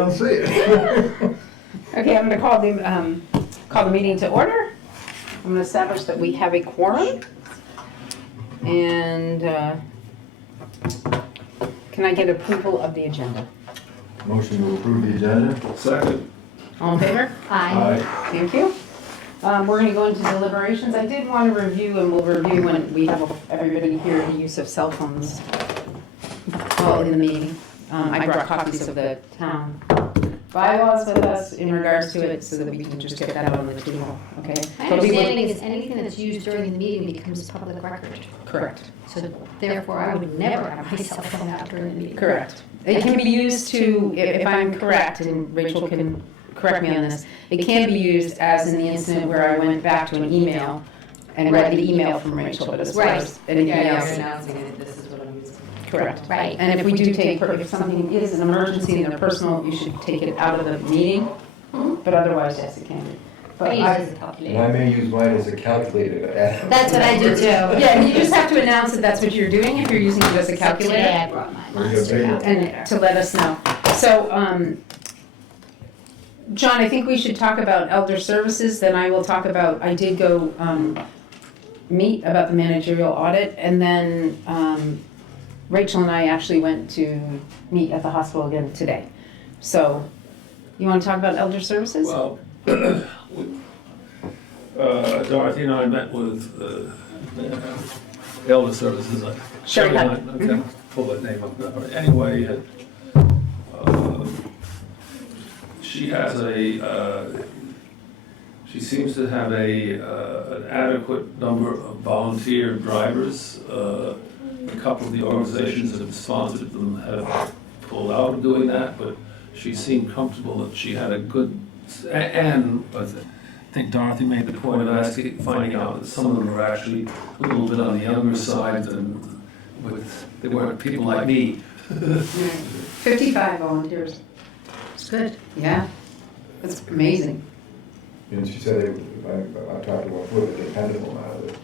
don't see it. Okay, I'm going to call the meeting to order. I'm going to establish that we have a quorum. And can I get approval of the agenda? Motion to approve the agenda. Second. All in favor? Aye. Thank you. We're going to go into deliberations. I did want to review, and we'll review when we have everybody here, the use of cell phones while in the meeting. I brought copies of the town bylaws with us in regards to it so that we can just get that on the table, okay? My understanding is anything that's used during the meeting becomes public record. Correct. So therefore, I would never have my cell phone out during the meeting. Correct. It can be used to, if I'm correct, and Rachel can correct me on this, it can be used as in the incident where I went back to an email and read the email from Rachel, but as far as anything else. You're announcing it, this is what I'm using. Correct. Right. And if we do take, if something is an emergency and they're personal, you should take it out of the meeting, but otherwise, yes, it can be. But I use I- it as a And calculator. I may use mine as a calculator. That's what I do too. Yeah, you just have to announce that that's what you're doing if you're using it as a Today calculator, I brought my There you go, monster there you out. go. and to let us know. So, John, I think we should talk about elder services, then I will talk about, I did go meet about the managerial audit, and then Rachel and I actually went to meet at the hospital again today. So, you want to talk about elder services? Well, Dorothy and I met with Elder Services. Sherry Hunt. Okay, pull that name up now. Anyway, she has she seems to have an adequate number of volunteer drivers. A couple of the organizations that have sponsored them have pulled out of doing that, but she seemed comfortable that she had a good, and I think Dorothy made the point of finding out that some of them are actually a little bit on the younger side than they weren't people like me. 55 volunteers. It's good. Yeah, that's amazing. And she said, I talked to her, were dependable now.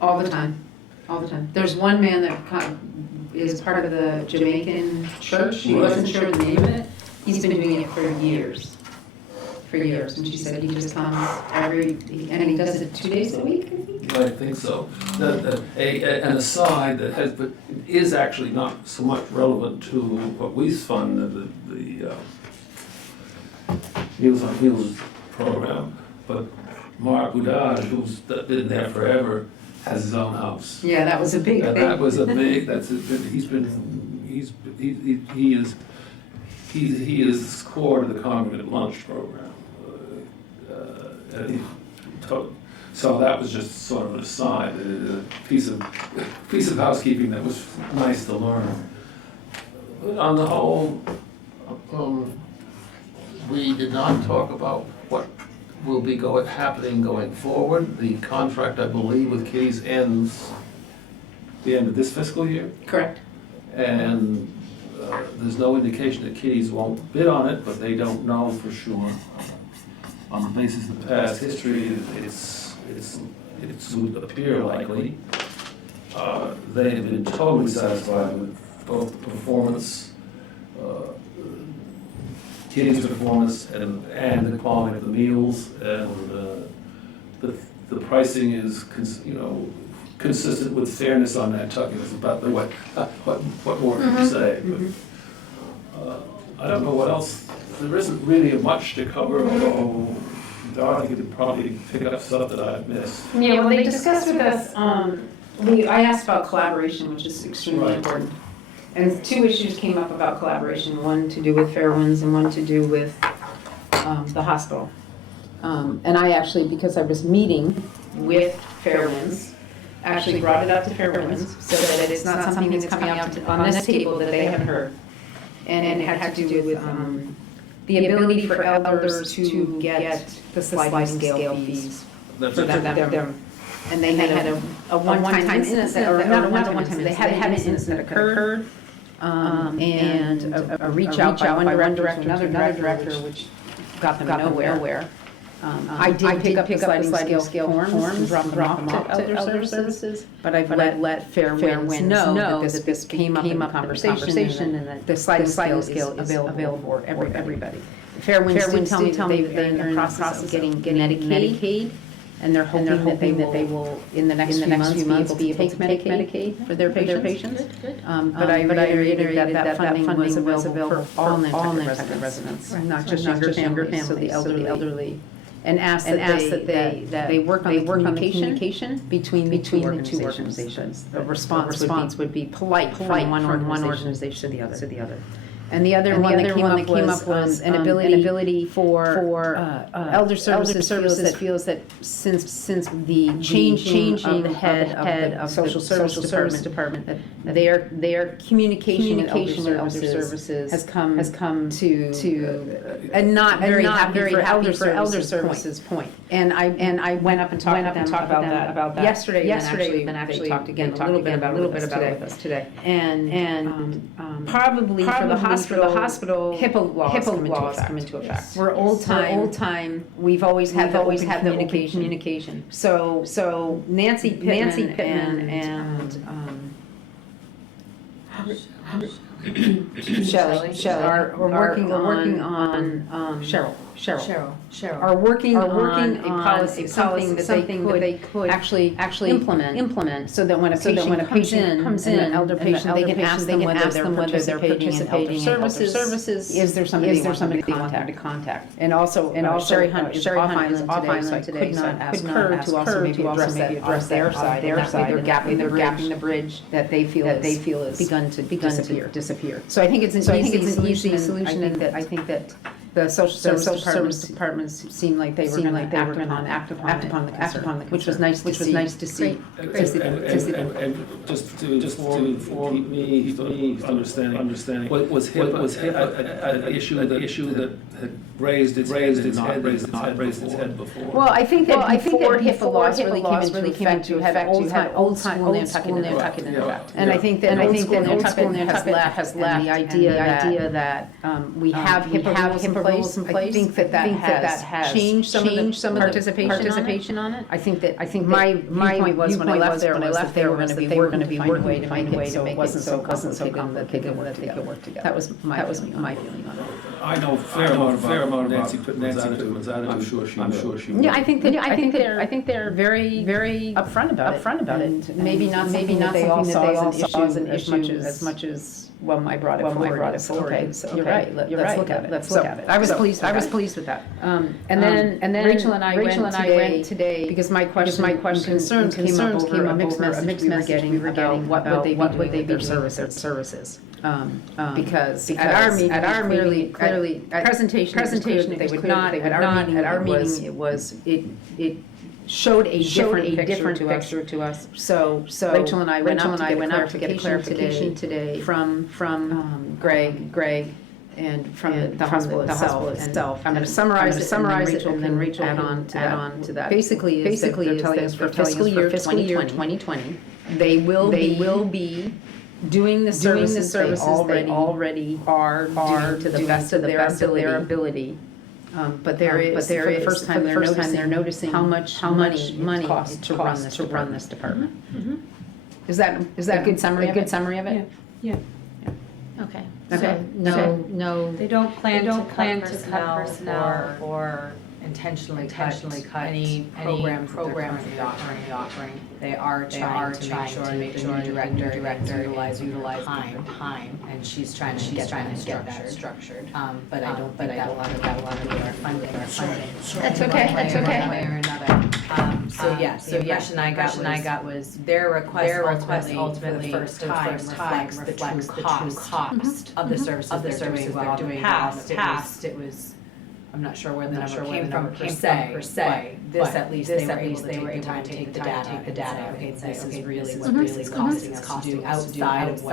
All the time, all the time. There's one man that is part of the Jamaican church. She wasn't sure the name of it. He's been doing it for years. And she said he just comes and he does it 2 days a week, I think. I think so. An aside that has, but is actually not so much relevant to what we fund, the Meals on Wheels program, but Mark Boudage, who's been there forever, has his own house. Yeah, that was a big And thing. that was a big, he is core to the congregate lunch program. So that was just sort of an aside, a piece of housekeeping that was nice to learn. But on the whole, we did not talk about what will be happening going forward. The contract, I believe, with Kitty's ends the end of this fiscal year. Correct. And there's no indication that Kitty's won't bid on it, but they don't know for sure. On the basis of past history, it would appear likely. They have been totally satisfied with both the performance, Kitty's performance, and the quality of the meals, and the pricing is, consistent with fairness on Nantucket. Is about what more can you say? But I don't know what else. There isn't really much to cover. Although Dorothy could probably pick up stuff that I've missed. Yeah, well, they discussed with us, I asked about collaboration, which is extremely Right. important. And 2 issues came up about collaboration, one to do with Fairwinds and one to do with the hospital. And I actually, because I was meeting with Fairwinds, actually brought it up to Fairwinds so that it's not something that's coming up on this table that they haven't heard. And it had to do with the ability for elders to get the sliding scale fees for them. And they had a one-time incident, or not a one-time, they had an incident that occurred, and a reach out by one director to another director, which got them nowhere. I did pick up the sliding scale forms and drop them off to Elder Services, but I've let Fair Winds know that this came up in conversation and that the sliding scale is available for everybody. Fair Winds did tell me that they're in the process of getting Medicaid, and they're hoping that they will, in the next few months, be able to take Medicaid for their patients. But I reiterated that funding was available for all Nantucket residents, not just younger families, so the elderly. And asked that they work on the communication between the two organizations. The response would be polite from one organization to the other. And the other one that came up was an ability for Elder Services feels that since the changing of the head of Social Service Department, that their communication with Elder Services has come to and not very happy for Elder Services point. And I went up and talked to them about that yesterday. Then actually they talked again a little bit about it with us today. And probably for the hospital, HIPAA laws come into effect. We're old time. We've always had the open communication. So Nancy Pittman and Shelley are working on Cheryl are working on a policy, something that they could actually implement, so that when a patient comes in, an elder patient, they can ask them whether they're participating in elder services. Is there somebody they want them to contact? And also Sherry Hunt is off island today, so I asked her to also maybe address their side. They're gapping the bridge that they feel is begun to disappear. So I think it's an easy solution, and I think that the social service departments seemed like they were going to act upon the concern, which was nice to see. And just to inform me understanding, was an issue that had raised its head before. Well, I think that before HIPAA laws really came into effect, you had old school Nantucket in effect. And I think that old school Nantucket has left, and the idea that we have HIPAA rules in place. I think that has changed some of the participation on it. I think my viewpoint was when I left there was they were going to be working to find a way to make it so complicated that they could work together. That was my feeling on it. I know a fair amount about Nancy Pittman's attitude. I'm sure she will. Yeah, I think they're very upfront about it. Maybe not something that they all saw as an issue as much as I brought it forward. Okay, so you're right. Let's look at it. I was pleased with that. And then Rachel and I went today because my concerns came up over a mixed message we were getting what would they be doing with their services. Because at our meeting, clearly presentation they would not. At our meeting it showed a different picture to us. So Rachel and I went up to get a clarification today from Greg and from the hospital itself. I'm going to summarize it, and then Rachel add on to that. Basically, they're telling us for fiscal year 2020, they will be doing the services they already are doing to the best of their ability. But there is for the first time they're noticing how much money it costs to run this department. Mm-hmm. Is that a good summary of it? Yeah. Okay. Okay. So no. They don't plan to cut personnel or intentionally cut any programs that they're currently offering. They are trying to make sure the director utilize time, and she's trying to get that structured. But I don't think that a lot of our funding. That's okay. One way or another. The impression I got was their request ultimately for the first time reflects the true cost of the services they're doing. Well, in the past it was. I'm not sure where the number came from per se, but this at least they were able to take the data. Okay, this is really what it's costing us to do outside of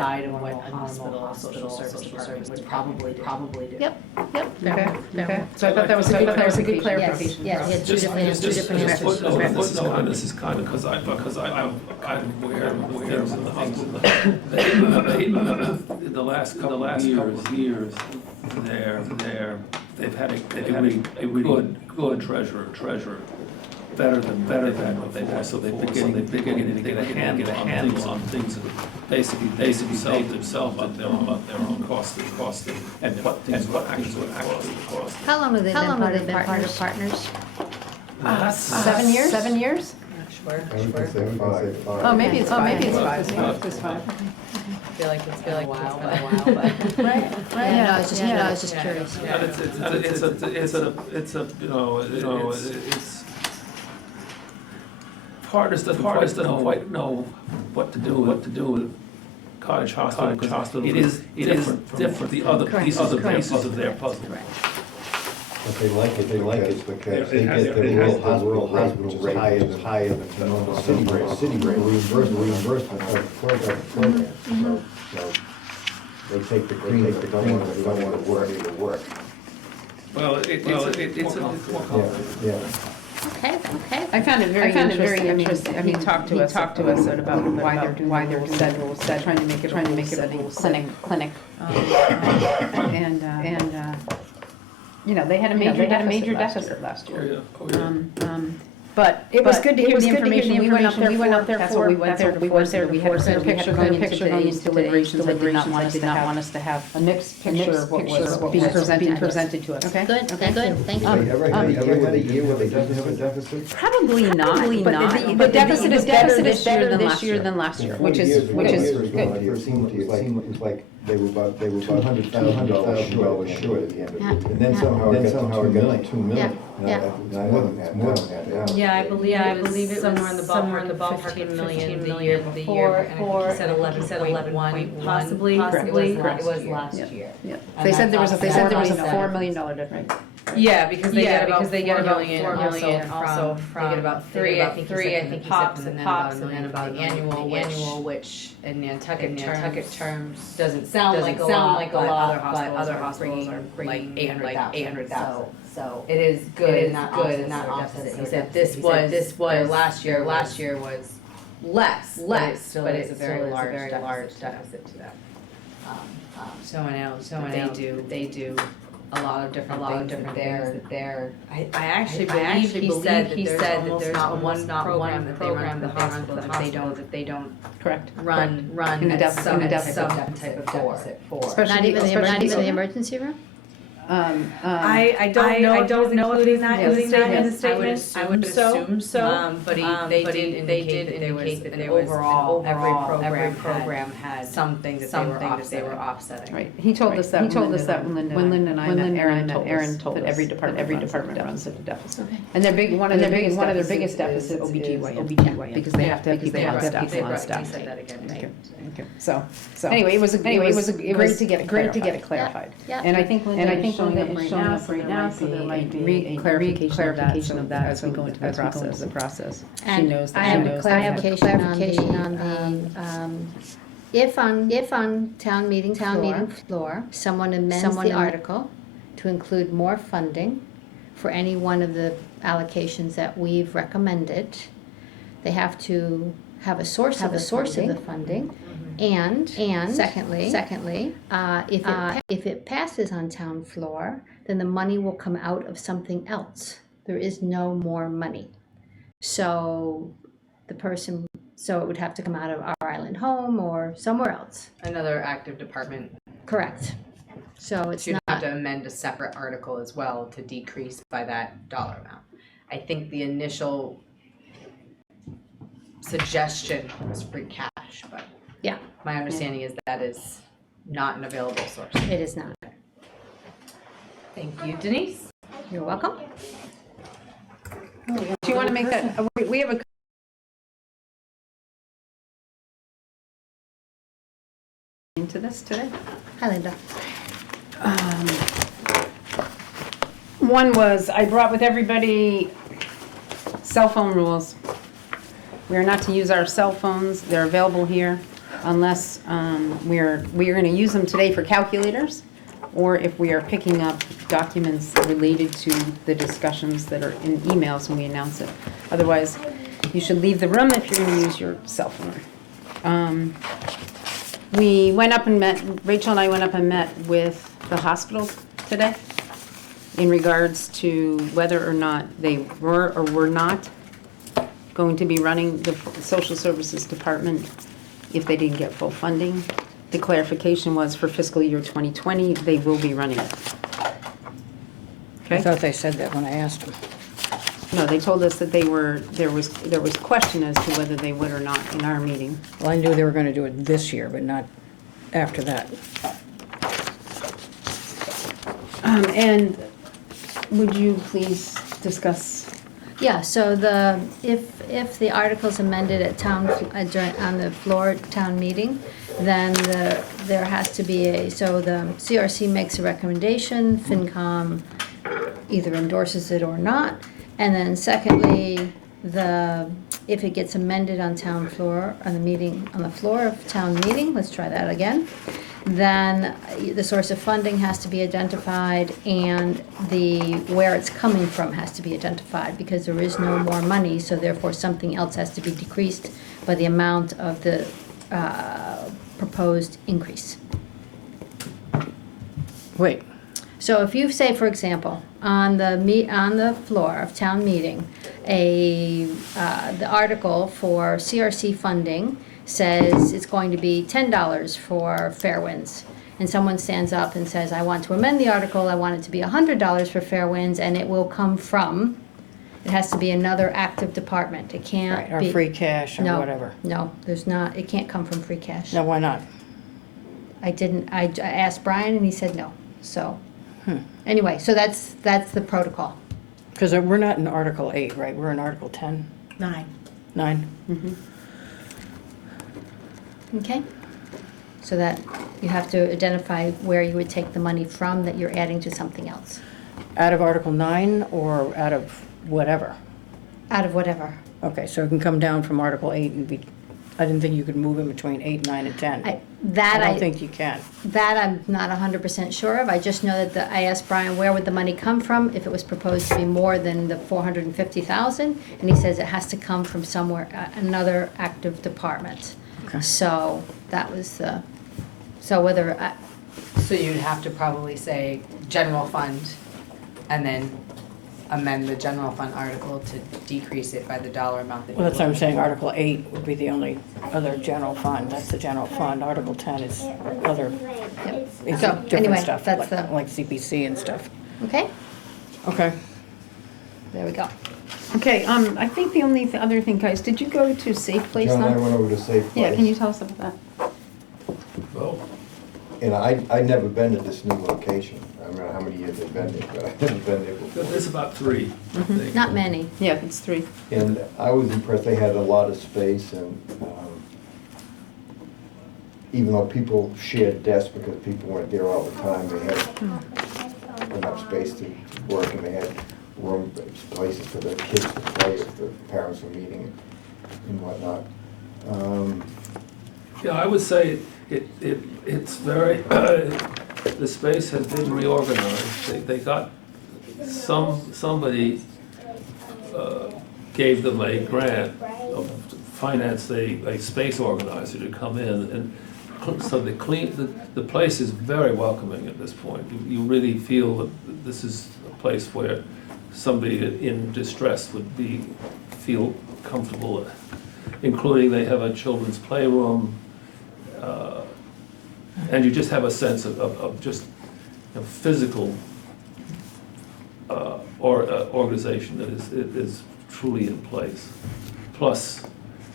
what a hospital social service department would probably do. Yep. Okay. So I thought that was a good clarification. Yes, he had two different answers. This is kind of because I'm aware of the things in the last couple of years. they've had a good treasurer, better than what they had, so they're beginning to get a handle on things that basically solve themselves about their own cost and what actually cost. How long have they been part of partners? 7 years? 7 years? I would say five. Oh, maybe it's 5. Maybe it's 5. Five. It's 5. I feel like it's been a while, but. Right. Yeah, no, I was just curious. But it's a it's partners that don't quite know what to do with cottage hospital. It is different. The other pieces of their puzzle. But they like it because they get the rural hospital rate higher than the normal city rate, reimbursement of program. So they take the cream, they don't want to work. Well, it's a more complicated. Yeah. Okay. I found it very interesting. I mean, talk to us about why they're doing rules, trying to make it a clinic. They had a major deficit last year. Oh, yeah. But it was good to hear the information. We went up there for. We had a clear picture going into today's deliberations. I did not want us to have a mixed picture of what was being presented to us. Okay? Good, thank you. Have you ever had a year where they doesn't have a deficit? Probably not. But the deficit is better this year than last year, which is good. It seemed like they were about $200,000 short at the end of the year. And then somehow it got to $2 million. Yeah. More than that. Yeah, I believe it was somewhere in the ballpark 15 million the year before, and I think you said 11.1, possibly. It was last year. Yeah. They said there was a $4 million difference. Yeah, because they get about 4 million also from, they get about three, I think he pops, and then about the annual, which in Nantucket terms doesn't sound like a lot, but other hospitals are bringing like 800,000. So it is good and not offset it. He said this was last year was less, but it's a very large deficit to them. So they do a lot of different things that they're. I actually believe he said that there's almost not one program that they run for the hospital that they don't Correct. run In a some deficit type of deficit for. Especially- Not even especially the emergency room? I don't know if he's not including that in the statement. I would assume so. But they did indicate that overall every program had something that they were offsetting. Right. He told us that when Linda and I met. Aaron told us that every department runs at a deficit. And one of their biggest deficits is OBGYN because they have to have staff on staff. He said that again. Okay. So anyway, it was great to get it clarified. Yeah. And I think Linda is showing up right now, so there might be a clarification of that as we go into the process. She And knows I have that. a clarification on the, if on town meeting floor, someone amends the article to include more funding for any one of the allocations that we've recommended, they have to have a source of the funding. And secondly, if it passes on town floor, then the money will come out of something else. There is no more money. So it would have to come out of our island home or somewhere else. Another active department. Correct. So it's You'd not. have to amend a separate article as well to decrease by that dollar amount. I think the initial suggestion was free cash, but Yeah, my understanding is that is not an available source. it is not. Thank you, Denise. You're welcome. Do you want to make that, we have a into this today? Hi, Linda. One was, I brought with everybody cell phone rules. We are not to use our cell phones, they're available here unless we are going to use them today for calculators, or if we are picking up documents related to the discussions that are in emails when we announce it. Otherwise, you should leave the room if you're going to use your cell phone. We went up and met, Rachel and I went up and met with the hospital today. in regards to whether or not they were or were not going to be running the social services department if they didn't get full funding. The clarification was for fiscal year 2020, they will be running it. I Okay? thought they said that when I asked them. No, they told us that there was question as to whether they would or not in our meeting. Well, I knew they were gonna do it this year, but not after that. And would you please discuss? Yeah, so if the article's amended at on the floor at town meeting, then there has to be so the CRC makes a recommendation, FinCom either endorses it or not, and then secondly, if it gets amended on town floor, on the floor of town meeting, let's try that again, then the source of funding has to be identified and where it's coming from has to be identified, because there is no more money, so therefore something else has to be decreased by the amount of the proposed increase. Wait, So if you say, for example, on the floor of town meeting, the article for CRC funding says it's going to be $10 for Fairwinds, and someone stands up and says, I want to amend the article, I want it to be $100 for Fairwinds, and it will come from, it has to be another active department. It can't right, be. or free cash or No, whatever. No, there's not, it can't come from free cash. No, why not? I asked Brian and he said no, so. Anyway, so that's the protocol. Because we're not in Article 8, right? We're in Article 10, 9. 9. Okay? So that you have to identify where you would take the money from that you're adding to something else, Out of Article 9 or out of whatever? out of whatever. Okay, so it can come down from Article 8 and be, I didn't think you could move in between 8, 9, and 10. I don't think you can. That I'm not 100% sure of. I just know that I asked Brian, where would the money come from if it was proposed to be more than the 450,000? And he says it has to come from somewhere, another active department. Okay. So that was so whether, So you'd have to probably say general fund and then amend the general fund article to decrease it by the dollar amount that. Well, that's what I'm saying, Article 8 would be the only other general fund, that's the general fund. Article 10 is other, it's So, different anyway, stuff, that's like CPC and stuff. okay, Okay. there we go. Okay, I think the only other thing, guys, did you go to Safe Place John and I now? went over to Safe Place. Yeah, can you tell us about that? Well, And I'd never been to this new location. I don't know how many years I've been there, but I've never been there before. there's about 3, I think. Not many. Yeah, it's 3. And I was impressed, they had a lot of space, and even though people shared desks because people weren't there all the time, they had enough space to work, and they had places for the kids to play if the parents were meeting and whatnot. Yeah, I would say it's very, the space has been reorganized. They got, somebody gave them a grant of finance a space organizer to come in, and so the place is very welcoming at this point. You really feel that this is a place where somebody in distress would feel comfortable, including they have a children's playroom, and you just have a sense of just physical organization that is truly in place. Plus,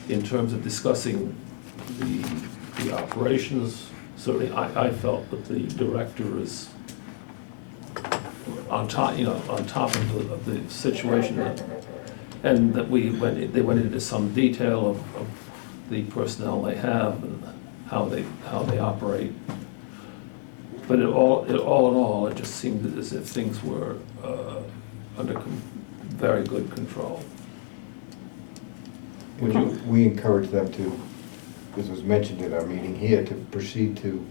in terms of discussing the operations, certainly I felt that the director is on top, on top of the situation, and that they went into some detail of the personnel they have and how they operate. But all in all, it just seemed as if things were under very good control. We encourage them to, as was mentioned in our meeting here, to proceed to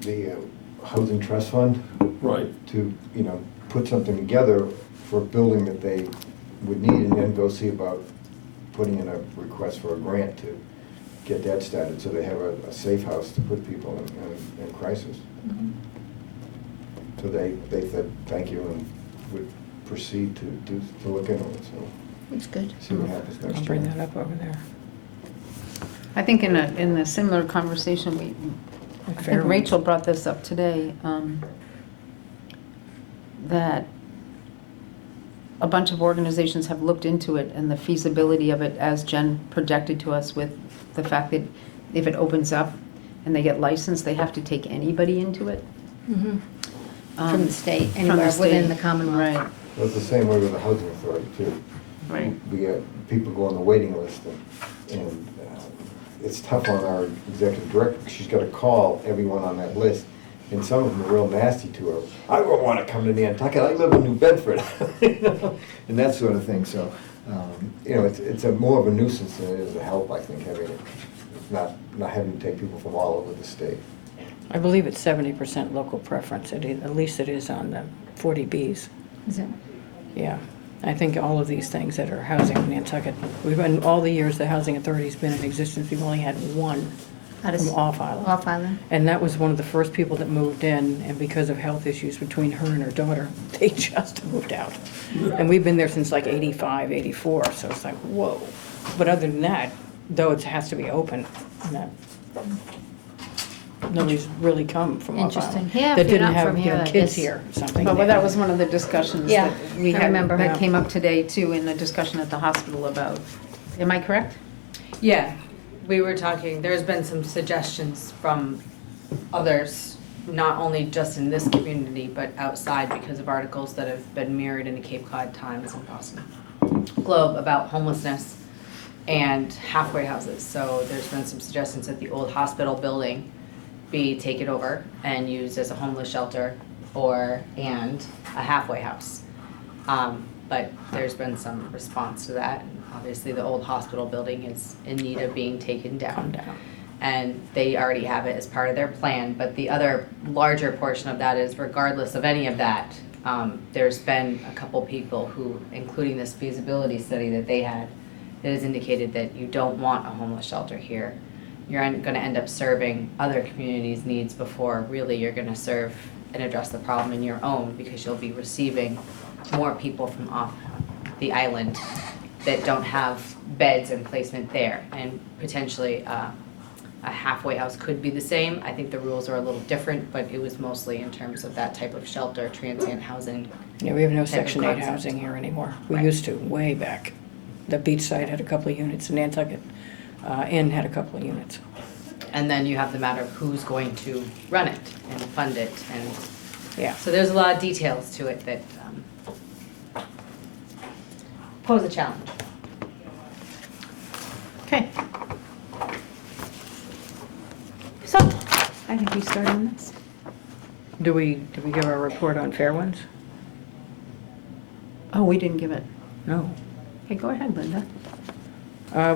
the Housing Trust Fund. Right. To, put something together for a building that they would need, and then go see about putting in a request for a grant to get that started, so they have a safe house to put people in crisis. So they said, thank you, and would proceed to look into it, so It's good. see what happens next I'll year. bring that up over there. I think in a similar conversation, I think Rachel brought this up today, that a bunch of organizations have looked into it and the feasibility of it, as Jen projected to us, with the fact that if it opens up and they get licensed, they have to take anybody into it. From the state, from the anywhere within state. the Commonwealth. Right, Well, it's the same way with the housing authority too. right. We got people go on the waiting list, and it's tough on our executive director, because she's gotta call everyone on that list, and some of them are real nasty to her. I don't wanna come to Nantucket, I live in New Bedford, you know, and that sort of thing, so, you know, it's a more of a nuisance than it is a help, I think, having it, not having to take people from all over the state. I believe it's 70% local preference, at least it is on the 40Bs. Is it? Yeah, I think all of these things that are housing in Nantucket, we've been, all the years the housing authority's been in existence, we've only had one Out of from off island. Off Island? And that was one of the first people that moved in, and because of health issues between her and her daughter, they just moved out. And we've been there since like 85, 84, so it's like, whoa. But other than that, though it has to be open, that nobody's really come from off Interesting. island. Yeah, if That you're didn't not have, from you here, know, I kids guess. here or something. Well, that was one of the discussions Yeah, that we I had, remember. that came up today too, in the discussion at the hospital about, am I correct? Yeah, we were talking, there's been some suggestions from others, not only just in this community, but outside, because of articles that have been mirrored in the Cape Cod Times and Boston Globe about homelessness and halfway houses. So there's been some suggestions that the old hospital building be taken over and used as a homeless shelter and a halfway house. But there's been some response to that. And obviously, the old hospital building is in need of being taken Come down. down. And they already have it as part of their plan, but the other larger portion of that is, regardless of any of that, there's been a couple people who, including this feasibility study that they had, that has indicated that you don't want a homeless shelter here. You're gonna end up serving other communities' needs before really you're gonna serve and address the problem in your own, because you'll be receiving more people from off the island that don't have beds and placement there. And potentially, a halfway house could be the same. I think the rules are a little different, but it was mostly in terms of that type of shelter, transient housing. Yeah, we have no type of Section 8 concept. housing here anymore. We Right. used to, way back. The beachside had a couple of units, Nantucket Inn had a couple of units. And then you have the matter of who's going to run it and fund it, and Yeah. so there's a lot of details to it that pose a challenge. Okay. So, I think we start on this. Do we give our report on fair ones? Oh, we didn't give it. No. Okay, go ahead, Linda.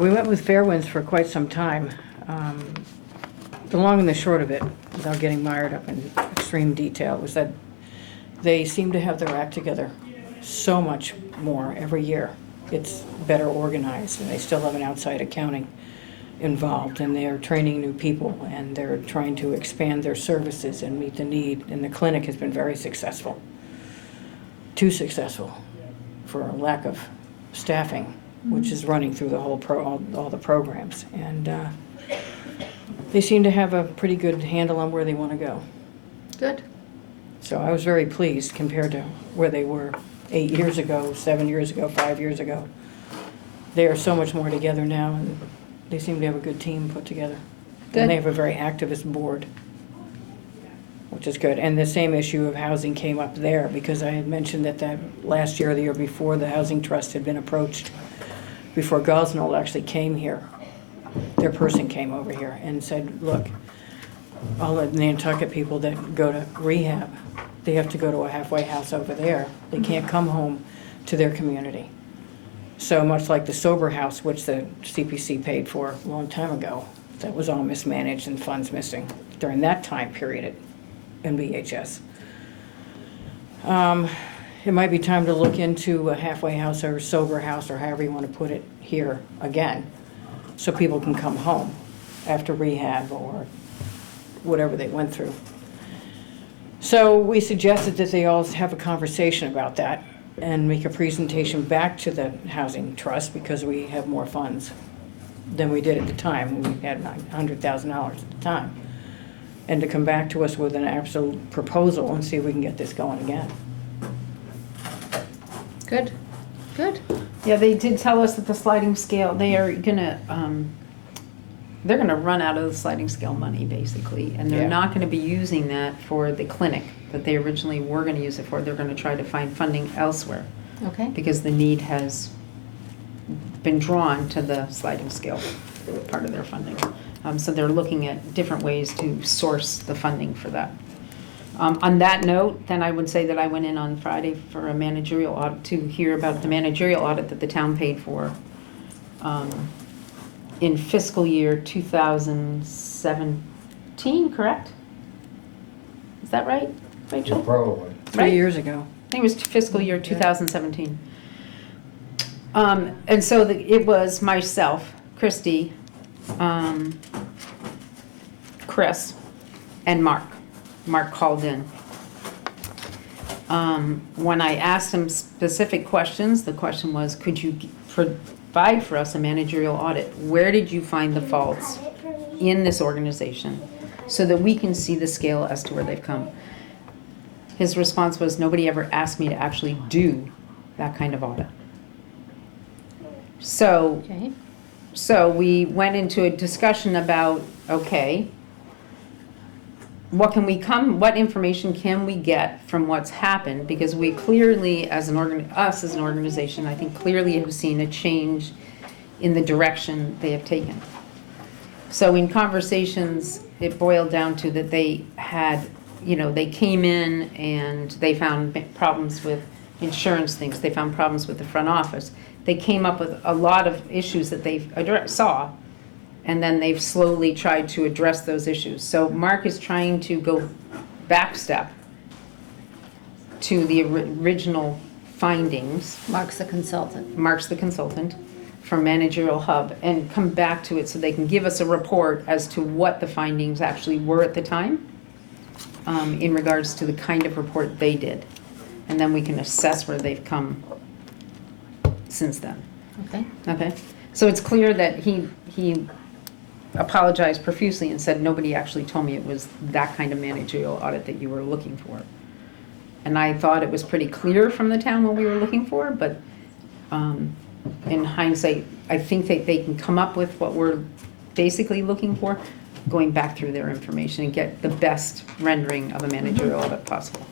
We went with Fairwinds for quite some time. The long and the short of it, without getting mired up in extreme detail, was that they seem to have their act together so much more every year. It's better organized, and they still have an outside accounting involved, and they're training new people, and they're trying to expand their services and meet the need, and the clinic has been very successful. Too successful for a lack of staffing, which is running through the whole all the programs, and they seem to have a pretty good handle on where they want to go. Good. So I was very pleased compared to where they were 8 years ago, 7 years ago, 5 years ago. They are so much more together now, and they seem to have a good team put together. Good. And they have a very activist board, which is good. And the same issue of housing came up there, because I had mentioned that last year or the year before, the Housing Trust had been approached before Gosnold actually came here. Their person came over here and said, look, all the Nantucket people that go to rehab, they have to go to a halfway house over there. They can't come home to their community. So much like the sober house, which the CPC paid for a long time ago, that was all mismanaged and funds missing during that time period at NBHS. It might be time to look into a halfway house or a sober house, or however you want to put it, here again, so people can come home after rehab or whatever they went through. So we suggested that they all have a conversation about that and make a presentation back to the Housing Trust because we have more funds than we did at the time. We had $100,000 at the time. And to come back to us with an absolute proposal and see if we can get this going again. Good, good. Yeah, they did tell us that the sliding scale, they are gonna, they're gonna run out of the sliding scale money, basically, and they're Yeah. not gonna be using that for the clinic that they originally were gonna use it for. They're gonna try to find funding elsewhere, Okay, because the need has been drawn to the sliding scale part of their funding. So they're looking at different ways to source the funding for that. On that note, then I would say that I went in on Friday for a managerial audit, to hear about the managerial audit that the town paid for in fiscal year 2017, correct? Is that right, Rachel? Probably. 3 years ago. I think it was fiscal year 2017. And so it was myself, Christy, Chris, and Mark. Mark called in. When I asked him specific questions, the question was, could you provide for us a managerial audit? Where did you find the faults in this organization so that we can see the scale as to where they've come? His response was, nobody ever asked me to actually do that kind of audit. So okay. we went into a discussion about, okay, what information can we get from what's happened? Because we clearly, as an organization, I think clearly have seen a change in the direction they have taken. So in conversations, it boiled down to that they had, they came in and they found problems with insurance things. They found problems with the front office. They came up with a lot of issues that they saw, and then they've slowly tried to address those issues. So Mark is trying to go back step to the original findings. Mark's the consultant. Mark's the consultant from Managerial Hub, and come back to it so they can give us a report as to what the findings actually were at the time in regards to the kind of report they did. And then we can assess where they've come since then. Okay, Okay? So it's clear that he apologized profusely and said, nobody actually told me it was that kind of managerial audit that you were looking for. And I thought it was pretty clear from the town what we were looking for, but in hindsight, I think that they can come up with what we're basically looking for, going back through their information and get the best rendering of a managerial audit possible.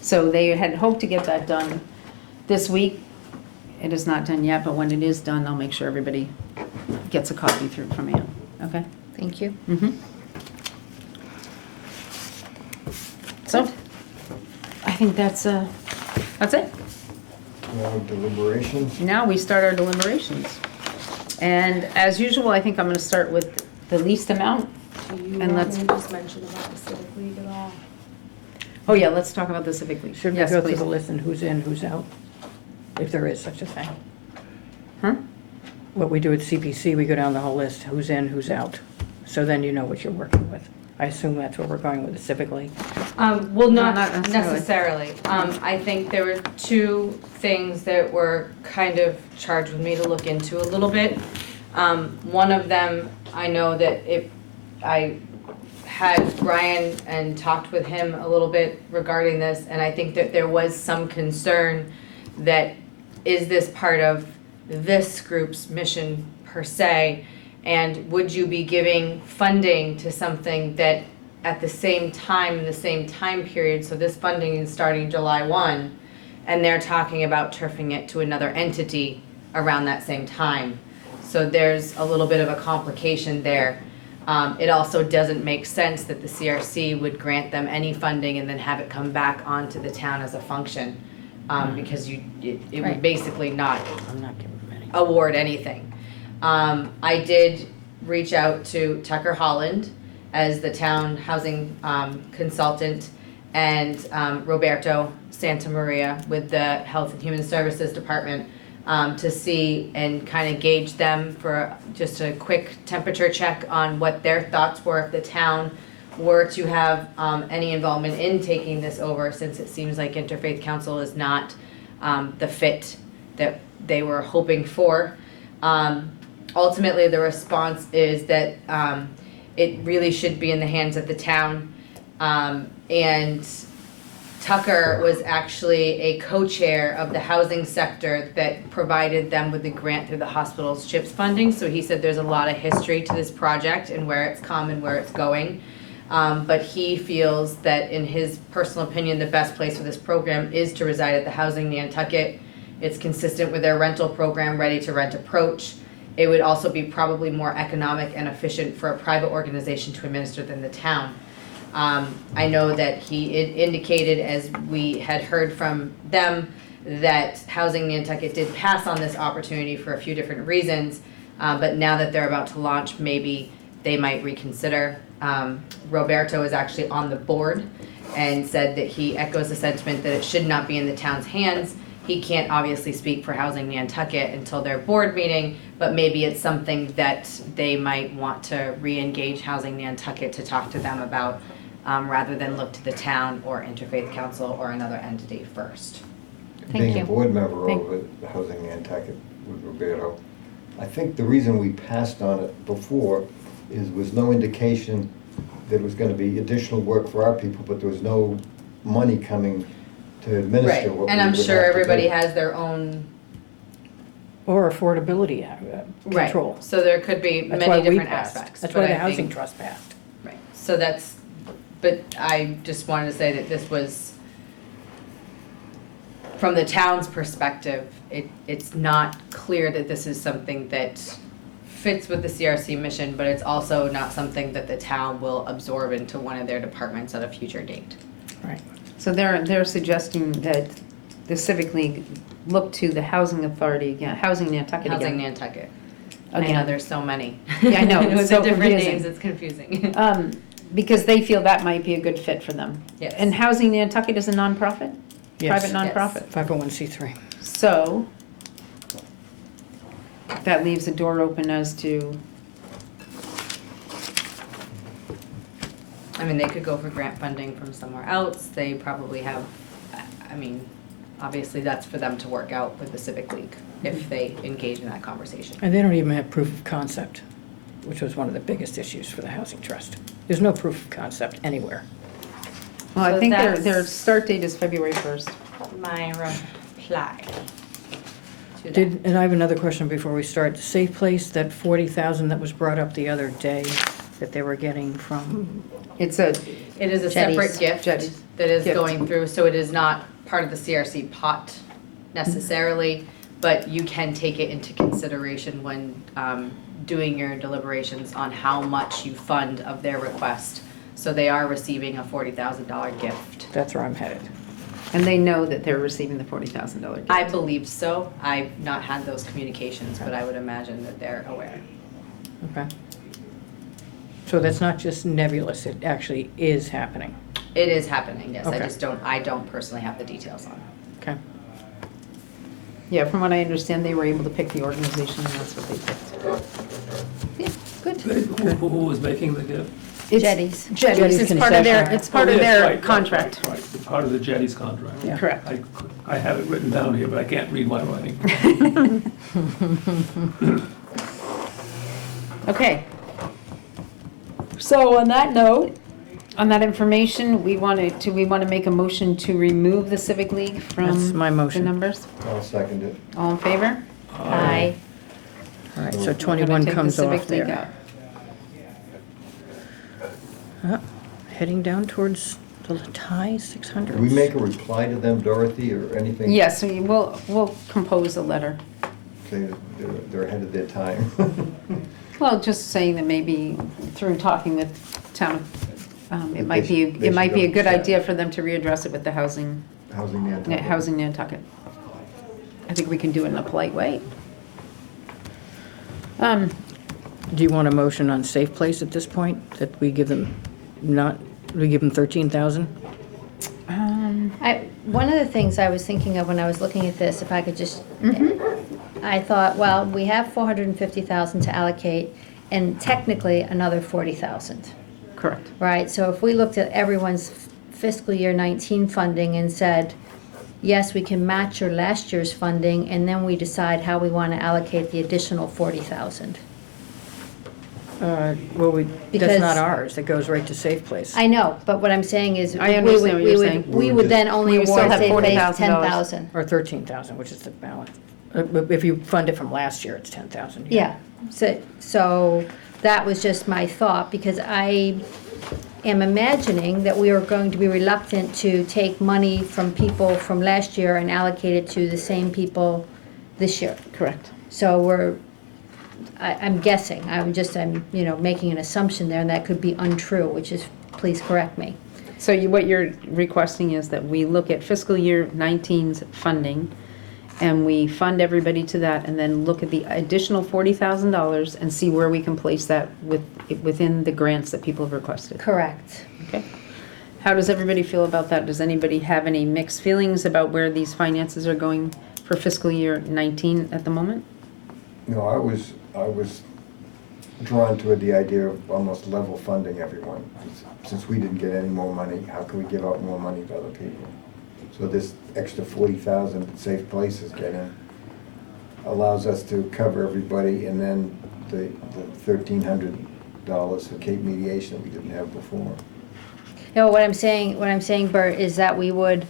So they had hoped to get that done this week. It is not done yet, but when it is done, I'll make sure everybody gets a copy through from Ann, okay? thank you. So, I think that's it. Now deliberations. Now we start our deliberations. And as usual, I think I'm gonna start with the least amount. Do you And want let's- me to just mention about the Civic League at all? Oh yeah, let's talk about the Civic League. Should we Yes, go through please. the list and who's in, who's out? If there is such a thing. Huh? What we do at CPC, we go down the whole list, who's in, who's out. So then you know what you're working with. I assume that's what we're going with the Civic League. Well, not not necessarily. necessarily. I think there were two things that were kind of charged with me to look into a little bit. One of them, I know that I had Brian and talked with him a little bit regarding this, and I think that there was some concern that, is this part of this group's mission per se? And would you be giving funding to something that at the same time, in the same time period, so this funding is starting July 1, and they're talking about turfing it to another entity around that same time. So there's a little bit of a complication there. It also doesn't make sense that the CRC would grant them any funding and then have it come back onto the town as a function, because it would Right. basically not I'm not giving them any. award anything. I did reach out to Tucker Holland as the town housing consultant, and Roberto Santa Maria with the Health and Human Services Department, to see and kind of gauge them for just a quick temperature check on what their thoughts were if the town were to have any involvement in taking this over, since it seems like Interfaith Council is not the fit that they were hoping for. Ultimately, the response is that it really should be in the hands of the town. And Tucker was actually a co-chair of the housing sector that provided them with the grant through the hospital's CHIPS funding. So he said there's a lot of history to this project and where it's come and where it's going. But he feels that, in his personal opinion, the best place for this program is to reside at the Housing Nantucket. It's consistent with their rental program, Ready to Rent approach. It would also be probably more economic and efficient for a private organization to administer than the town. I know that he indicated, as we had heard from them, that Housing Nantucket did pass on this opportunity for a few different reasons, but now that they're about to launch, maybe they might reconsider. Roberto is actually on the board and said that he echoes the sentiment that it should not be in the town's hands. He can't obviously speak for Housing Nantucket until their board meeting, but maybe it's something that they might want to re-engage Housing Nantucket to talk to them about, rather than look to the town or Interfaith Council or another entity first. Thank Being you. a board member Thank- over the Housing Nantucket with Roberto, I think the reason we passed on it before was no indication that it was gonna be additional work for our people, but there was no money coming to administer what we would And I'm have sure to everybody do. has their own, Or affordability control. right, so there could be That's why many we different passed. aspects. That's but why the I Housing think- Trust passed. Right, so that's, but I just wanted to say that this was, from the town's perspective, it's not clear that this is something that fits with the CRC mission, but it's also not something that the town will absorb into one of their departments at a future date. Right. So they're suggesting that the Civic League look to the Housing Authority again, Housing Nantucket Housing again. Nantucket. I know, Again. there's so many. Yeah, I know, it's With so the different confusing. names, it's confusing. Because they feel that might be a good fit for them. Yes. And Housing Nantucket is a nonprofit? Yes. Private nonprofit? 501c3. So, that leaves the door open as to, I mean, they could go for grant funding from somewhere else, they probably have, I mean, obviously that's for them to work out with the Civic League, if they engage in that conversation. And they don't even have proof of concept, which was one of the biggest issues for the Housing Trust. There's no proof of concept anywhere. well, I So think their that's- start date is February 1st. My reply to that. And I have another question before we start. The Safe Place, that 40,000 that was brought up the other day that they were getting from, It's a, It is a Jetties. separate gift Jetties. that is Gift. going through, so it is not part of the CRC pot necessarily, but you can take it into consideration when doing your deliberations on how much you fund of their request. So they are receiving a $40,000 gift. that's where I'm headed. and they know that they're receiving the $40,000 gift. I believe so. I've not had those communications, but I would imagine that they're aware. Okay. So that's not just nebulous, it actually is happening. It is happening, yes. Okay. I don't personally have the details on it. Okay. Yeah, from what I understand, they were able to pick the organization, and that's what they picked. Yeah, good. Who was making the gift? It's Jetties. Jetties, it's part of their, concession. it's part of Oh, yes, their right, contract. Right, it's part of the Jetties contract. Yeah. Correct. I have it written down here, but I can't read my writing. Okay. So on that note, on that information, we want to make a motion to remove the Civic League from That's my the motion. numbers? I'll second it. All in favor? Aye. All right, so We're gonna 21 take the comes Civic off League there. out. Heading down towards the tie 600. Did we make a reply to them, Dorothy, or anything? Yes, we'll compose a letter. Say that they're ahead of their time. Well, just saying that maybe through talking with town, it might be, They it might should be a go good chat. idea for them to readdress it with the Housing Housing Nantucket. I think we can do it in a polite way. Do you want a motion on Safe Place at this point, that we give them 13,000? One of the things I was thinking of when I was looking at this, if I could just, I thought, well, we have 450,000 to allocate, and technically another 40,000. Correct. right? So if we looked at everyone's fiscal year 19 funding and said, yes, we can match your last year's funding, and then we decide how we want to allocate the additional 40,000. Well, that's Because- not ours, it goes right to Safe Place. I know, but what I'm saying is, I understand what you're saying. we would then only We would still award have Safe Place $40,000. 10,000. Or 13,000, which is the balance. If you fund it from last year, it's 10,000. Yeah, so that was just my thought, because I am imagining that we are going to be reluctant to take money from people from last year and allocate it to the same people this year. Correct. So I'm guessing, I'm making an assumption there, and that could be untrue, which is, please correct me. So what you're requesting is that we look at fiscal year 19's funding, and we fund everybody to that, and then look at the additional $40,000 and see where we can place that within the grants that people have requested. Correct. Okay. How does everybody feel about that? Does anybody have any mixed feelings about where these finances are going for fiscal year 19 at the moment? No, I was drawn to the idea of almost level funding everyone. Since we didn't get any more money, how can we give out more money to other people? So this extra 40,000 that Safe Place is getting allows us to cover everybody, and then the $1,300 for Cape Mediation that we didn't have before. No, what I'm saying, Bert, is that we would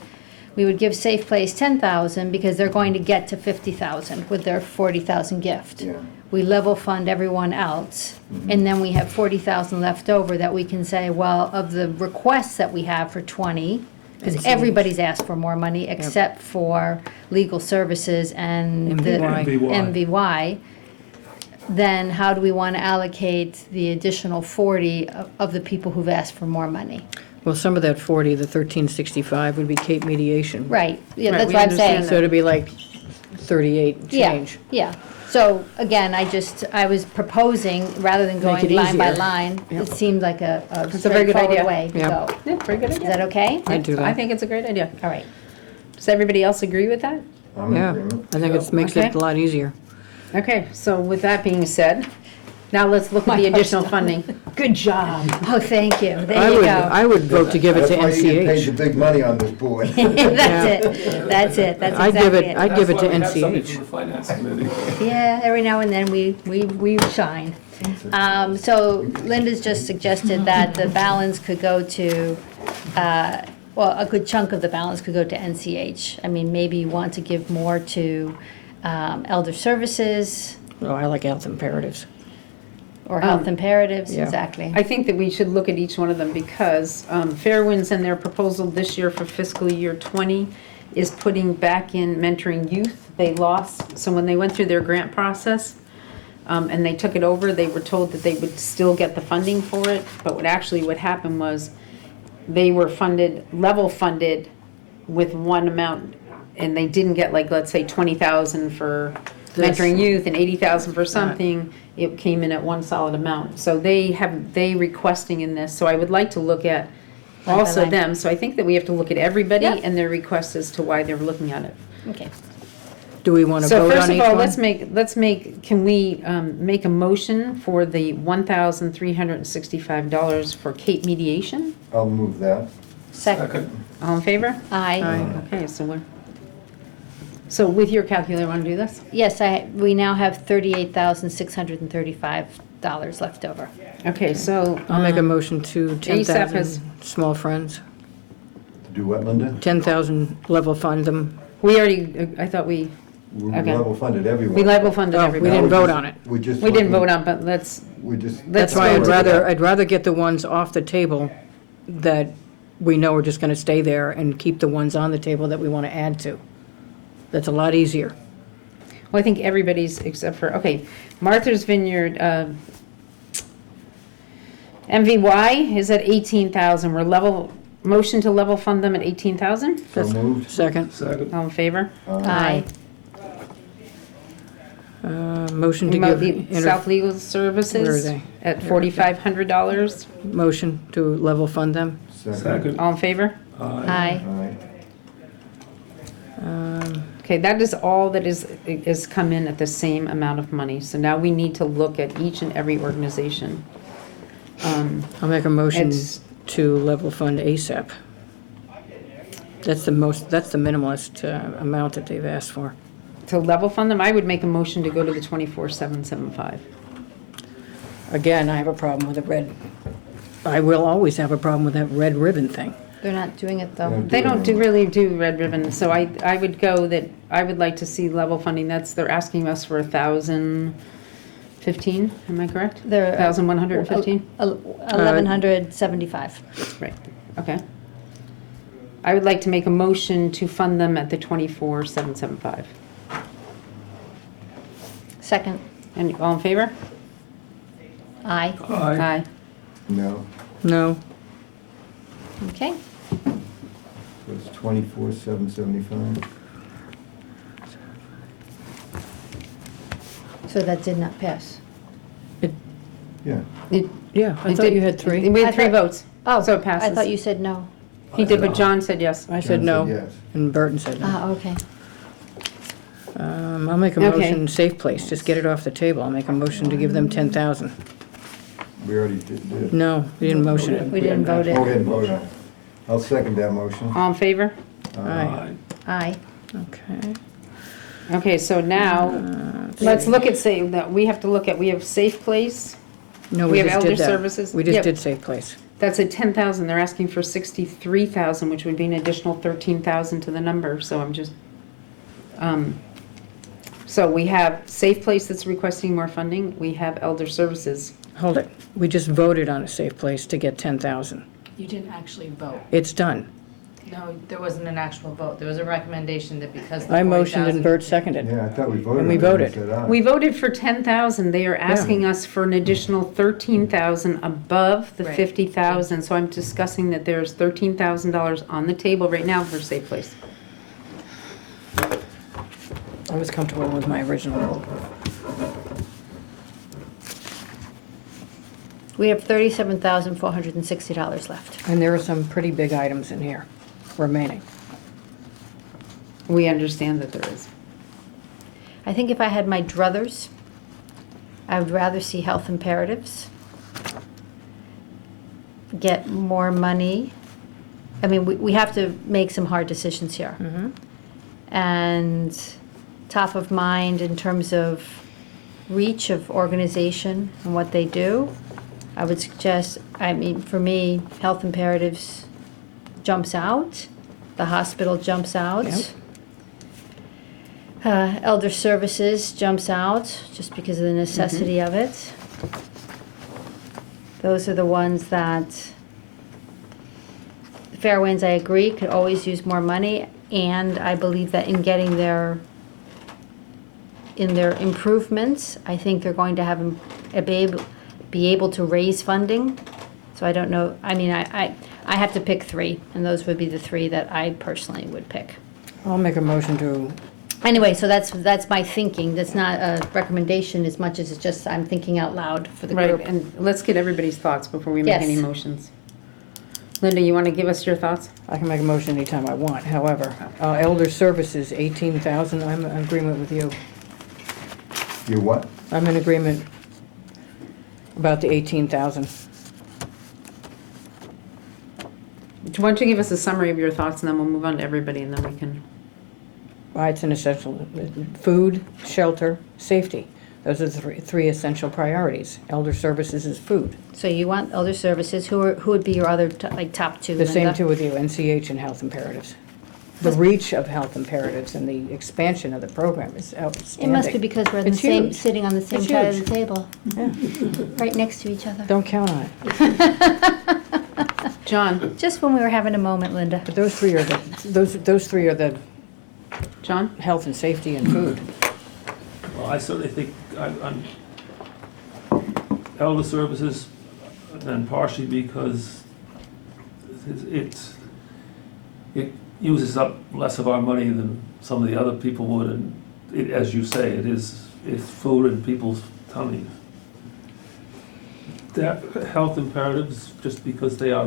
give Safe Place 10,000 because they're going to get to 50,000 with their 40,000 gift. Yeah. We level fund everyone else, and then we have 40,000 left over that we can say, well, of the requests that we have for 20, because everybody's asked for more money except for legal services and the MVY, then how do we want to allocate the additional 40 of the people who've asked for more money? Well, some of that 40, the 1365 would be Cape Mediation. Right, yeah, Right, that's we what I'm understand saying. So it'd be like 38 and change. Yeah. So again, I was proposing, rather than Make going it line by easier. line, Yep. it seemed like a a very good straightforward idea. way to Yeah. go. Yeah, very good Is idea. that okay? I'd do I that. think it's a great idea. All right. Does everybody else agree with that? I'm in Yeah, agreement. I think it makes it Okay. a lot easier. Okay, so with that being said, now let's look at the additional funding. Good job. Oh, thank you. There you go. I would vote to give it to That's why you get paid the NCH. big money on this board. That's it. That's I'd give exactly it, it. I'd give it to That's why we have somebody NCH. from the finance committee. Yeah, every now and then we shine. So Linda's just suggested that the balance could go to, well, a good chunk of the balance could go to NCH. I mean, maybe you want to give more to elder services Oh, I like health imperatives. or health imperatives, yeah. exactly. I think that we should look at each one of them because Fairwinds and their proposal this year for fiscal year 20 is putting back in mentoring youth. They lost, so when they went through their grant process and they took it over, they were told that they would still get the funding for it. But what happened was they were level funded with one amount, and they didn't get, like, let's say 20,000 for This. mentoring youth and 80,000 for something. It came in at one solid amount. So they requesting in this, so I would like to look at Line by also line. them. So I think that we have to look at everybody Yep. and their request as to why they're looking at it. Okay. Do we want to So vote first on of each all, one? can we make a motion for the $1,365 for Cape Mediation? I'll move that. Second. All in favor? Aye. Okay, so with your calculator, want to do this? Yes, we now have $38,635 left over. Okay, so. I'll make a motion to ASAP 10,000 small friends, To do what, Linda? 10,000 level fund them. We already, I thought we We level funded everyone. We level funded Oh, we everybody. didn't vote on it. We just. We didn't vote on, but let's, We just. That's That's why go to I'd rather get the ones off the table that we know are just going to stay there and keep the ones on the table that we want to add to. That's a lot easier. well, I think everybody's except for, okay, Martha's Vineyard, MVY is at 18,000. Motion to level fund them at 18,000? So moved. Second, Second. All in favor? Aye. motion to Remote give, South Legal Services. Where are they? At $4,500. motion to level fund them. Second. All in favor? Aye. Aye. Okay, that is all that is come in at the same amount of money. So now we need to look at each and every organization. I'll make a motion It's- to level fund ASAP. That's the minimalist amount that they've asked for. To level fund them, I would make a motion to go to the 24,775. Again, I have a problem with I will always have a problem with that red ribbon thing. They're not doing it though. Yeah. They don't really do red ribbon, so I would go that, I would like to see level funding, they're asking us for 1,015, am I correct? They're 1,115? 1,175. Right, okay. I would like to make a motion to fund them at the 24,775. Second. And all in favor? Aye. Aye. No, No, Okay. it's 24,775. So that did not pass. Yeah, yeah, I It thought did- you had three. We I had three thought- votes. Oh, So it passes. I thought you said no. He did, but John said yes. I said John no, yes. and Burton said no. Ah, okay. I'll make a Okay. motion, Safe Place, just get it off the table. I'll make a motion to give them 10,000. We already did. No, we didn't motion it. We didn't vote Oh, we it. didn't vote on it. I'll second that motion. All in favor? Aye. Aye. Okay. Okay, so now, let's look at, say, that we have to look at, we have Safe Place, No, we we have just Elder did that. Services. We just Yep. did Safe Place. That's at 10,000, they're asking for 63,000, which would be an additional 13,000 to the number, so I'm just, so we have Safe Place that's requesting more funding, we have Elder Services. Hold it. We just voted on a Safe Place to get 10,000. You didn't actually vote. It's done. No, there wasn't an actual vote. There was a recommendation that because the I motioned and 40,000 Bert seconded. Yeah, I thought we voted. And we on it. voted. Said aye. We voted for 10,000, they are asking us for an additional 13,000 above the Right. 50,000, so I'm discussing that there's $13,000 on the table right now for Safe Place. I was comfortable with my original vote. We have $37,460 left. And there are some pretty big items in here remaining. We understand that there is. I think if I had my druthers, I would rather see health imperatives get more money. I mean, we have to make some hard decisions here. Mm-hmm. And top of mind in terms of reach of organization and what they do, I would suggest, I mean, for me, health imperatives jumps out, the hospital jumps out. Yep. Elder services jumps out, just because of the necessity of it. Those are the ones that, Fairwinds, I agree, could always use more money, and I believe that in getting in their improvements, I think they're going to have, be able to raise funding. So I don't know, I mean, I have to pick three, and those would be the three that I personally would pick. I'll make a motion to, Anyway, so that's my thinking. That's not a recommendation as much as it's just I'm thinking out loud for the Right, group. and let's get everybody's thoughts before we make Yes. any motions. Linda, you want to give us your thoughts? I can make a motion anytime I want. However, Elder Services, 18,000, I'm in agreement with you. You what? I'm in agreement about the 18,000. Why don't you give us a summary of your thoughts, and then we'll move on to everybody, and then we can, It's an essential, food, shelter, safety. Those are the three essential priorities. Elder Services is food. So you want elder services. Who would be your other top two? The same Linda? two with you, NCH and health imperatives. The reach of health imperatives and the expansion of the program is It outstanding. must be because we're It's huge. sitting on the same It's side of huge. the table, Yeah. right next to each other. Don't count on it. John, Just when we were having a moment, Linda. But those three are the John? health and safety and food. Well, I certainly think I'm Elder Services, and partially because it uses up less of our money than some of the other people would, and it, as you say, it's food in people's tummies. That health imperatives, just because they are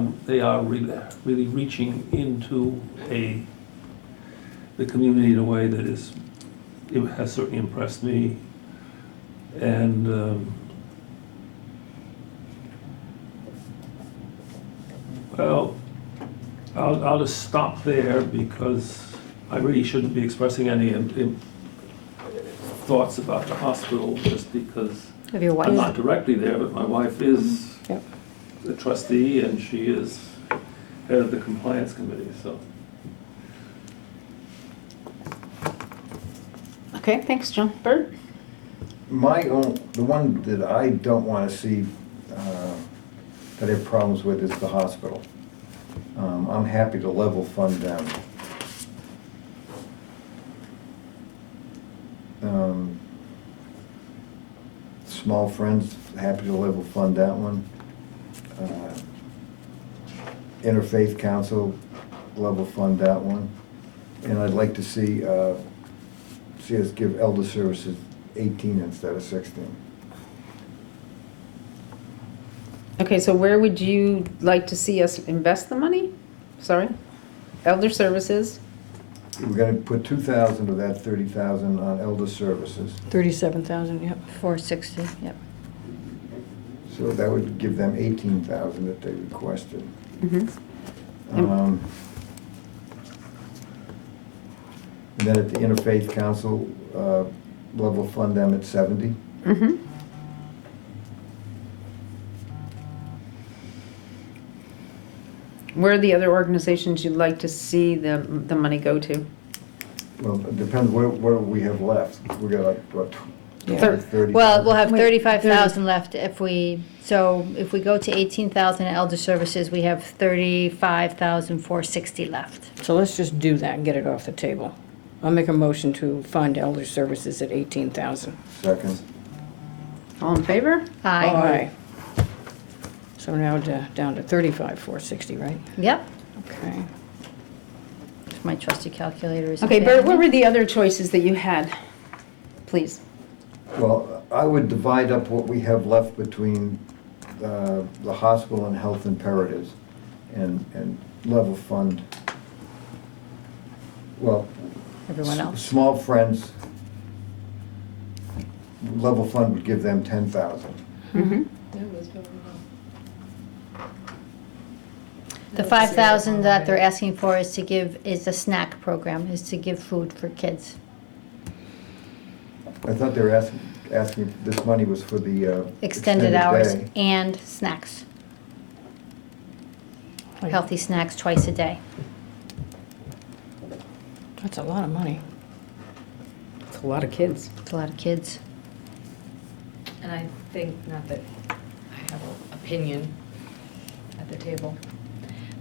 really reaching into the community in a way that it has certainly impressed me. And Well, I'll just stop there because I really shouldn't be expressing any thoughts about the hospital just because Of your I'm wife? not directly there, but my wife is Yep. the trustee and she is head of the compliance committee, so. Okay, thanks, John. Bert? The one that I don't wanna see, that I have problems with is the hospital. I'm happy to level fund them. Small Friends, happy to level fund that one. Interfaith Council, level fund that one. And I'd like to see us give elder services 18 instead of 16. Okay, so where would you like to see us invest the money? Sorry? Elder services? We're gonna put 2,000 of that 30,000 on elder services. 37,000, yep. 460, yep. So that would give them 18,000 that they requested. Mm-hmm. And then at the Interfaith Council, level fund them at 70. Mm-hmm. Where are the other organizations you'd like to see the money go to? Well, it depends where we have left. We got like, what, Yeah. 30? Well, we'll have Wait, 35,000 left if we go to 18,000 in elder services, we have 35,460 left. So let's just do that and get it off the table. I'll make a motion to fund elder services at 18,000. Second. All in favor? Aye. So now down to 35,460, right? Yep. Okay. My trusty calculator is. Okay, Bert, what were the other choices that you had? Please. Well, I would divide up what we have left between the hospital and health imperatives and level fund. Well, Everyone else. Small Friends, level fund would give them 10,000. Mm-hmm. The 5,000 that they're asking for is a snack program, is to give food for kids. I thought they were asking if this money was for the Extended hours day. and snacks. Healthy snacks twice a day. That's a lot of money. It's a lot of kids. It's a lot of kids. And I think, not that I have an opinion at the table,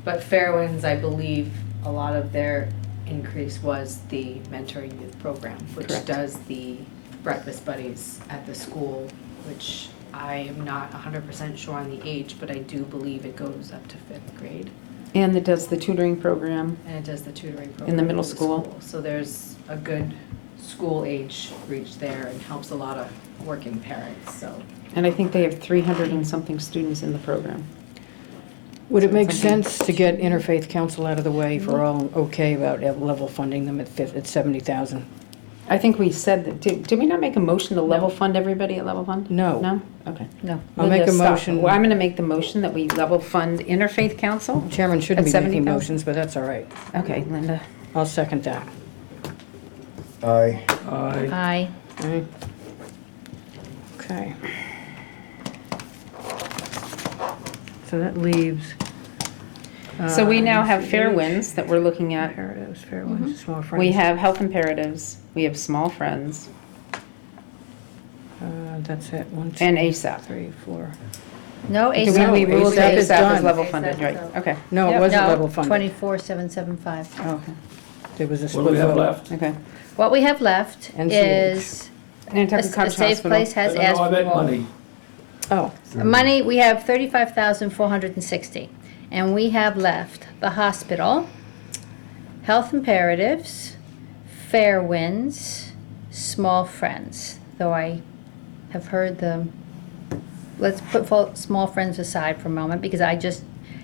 but Fairwinds, I believe a lot of their increase was the mentoring youth program, which Correct. does the breakfast buddies at the school, which I am not 100% sure on the age, but I do believe it goes up to 5th grade. And it does the tutoring program. And it does the tutoring program. In the middle for school. So there's a good school age reach there and helps a lot of working parents, so. And I think they have 300 and something students in the program. Would it make Something- sense to get Interfaith Council out of the way if we're all okay about level funding them at 70,000? I think we said that, did we not make a motion to level fund everybody at level fund? No. No? Okay. No. I'll make a Linda, stop. motion. Well, I'm gonna make the motion that we level fund Interfaith Council. Chairman shouldn't At be making 70,000? motions, but that's all right. Okay, Linda. I'll second that. Aye. Aye. Aye. Okay. So that leaves. So we now have CH, Fairwinds that we're looking at. Imperatives, Fairwinds, Small Friends. We have Health Imperatives, we have Small Friends, That's it, 1, 2, and ASAP. 3, 4. No, Do ASAP. we ruled ASAP is ASAP as done. level funded, right? Okay. No, it Yep. wasn't No, level funded. 24,775. Oh, okay, There was a What split do we have vote. left? okay. What we have left NCH. is, Nantucket a College Safe Hospital. Place has asked I bet for money. Oh, money. We have 35,460, and we have left the hospital, Health Imperatives, Fairwinds, Small Friends. Though I have heard let's put Small Friends aside for a moment because I just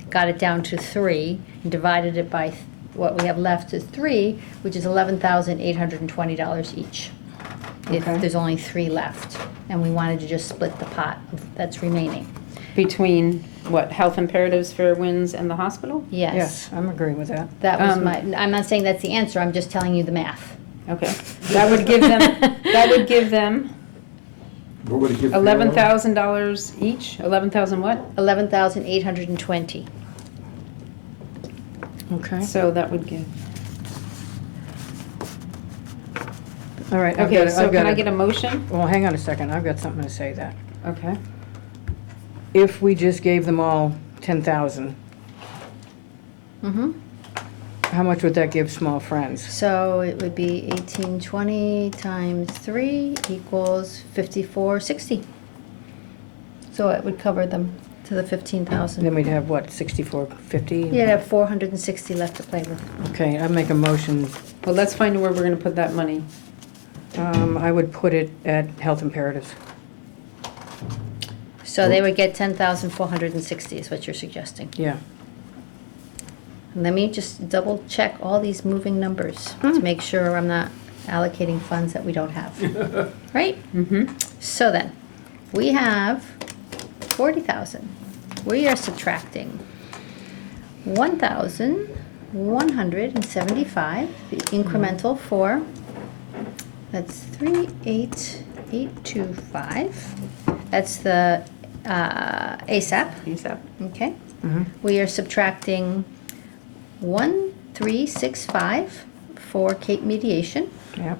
got it down to 3 and divided it by what we have left is 3, which is $11,820 each. If Okay. there's only 3 left, and we wanted to just split the pot that's remaining. between, what, health imperatives, Fairwinds, and the hospital? Yes, I'm agreeing with that. that was Um, I'm not saying that's the answer, I'm just telling you the math. Okay, that would give them What would it give? $11,000 each, 11,000 what? 11,820. Okay. So that would give, All right. okay, so can I get a motion? Well, hang on a second. I've got something to say that. Okay. If we just gave them all 10,000, Mm-hmm. how much would that give small friends? So it would be 1820 times 3 equals 5460. So it would cover them to the 15,000. Then we'd have what, 6450? You'd have 460 left to play with. Okay, I make a motion. Well, let's find where we're gonna put that money. I would put it at health imperatives. So they would get 10,460 is what you're suggesting. Yeah. And let me just double check all these moving numbers to make sure I'm not allocating funds that we don't have. Right? Mm-hmm. So then, we have 40,000. We are subtracting 1,175, the incremental for, that's 38825. That's the ASAP, ASAP. okay? Mhm. We are subtracting 1,365 for Cape Mediation. Yep.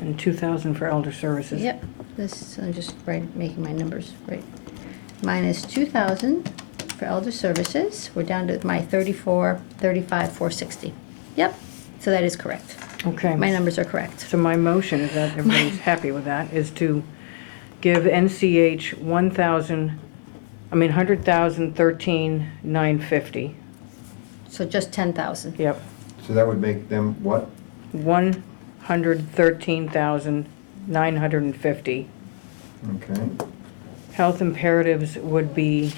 And 2,000 for elder services. Yep, this, I'm just making my numbers right. Minus 2,000 for elder services. We're down to my 460. Yep, so that is correct. Okay. My numbers are correct. So my motion, if that everybody's happy with that, is to give NCH 100,013,950. So just 10,000. Yep. So that would make them what? 113,950. Okay. Health imperatives would be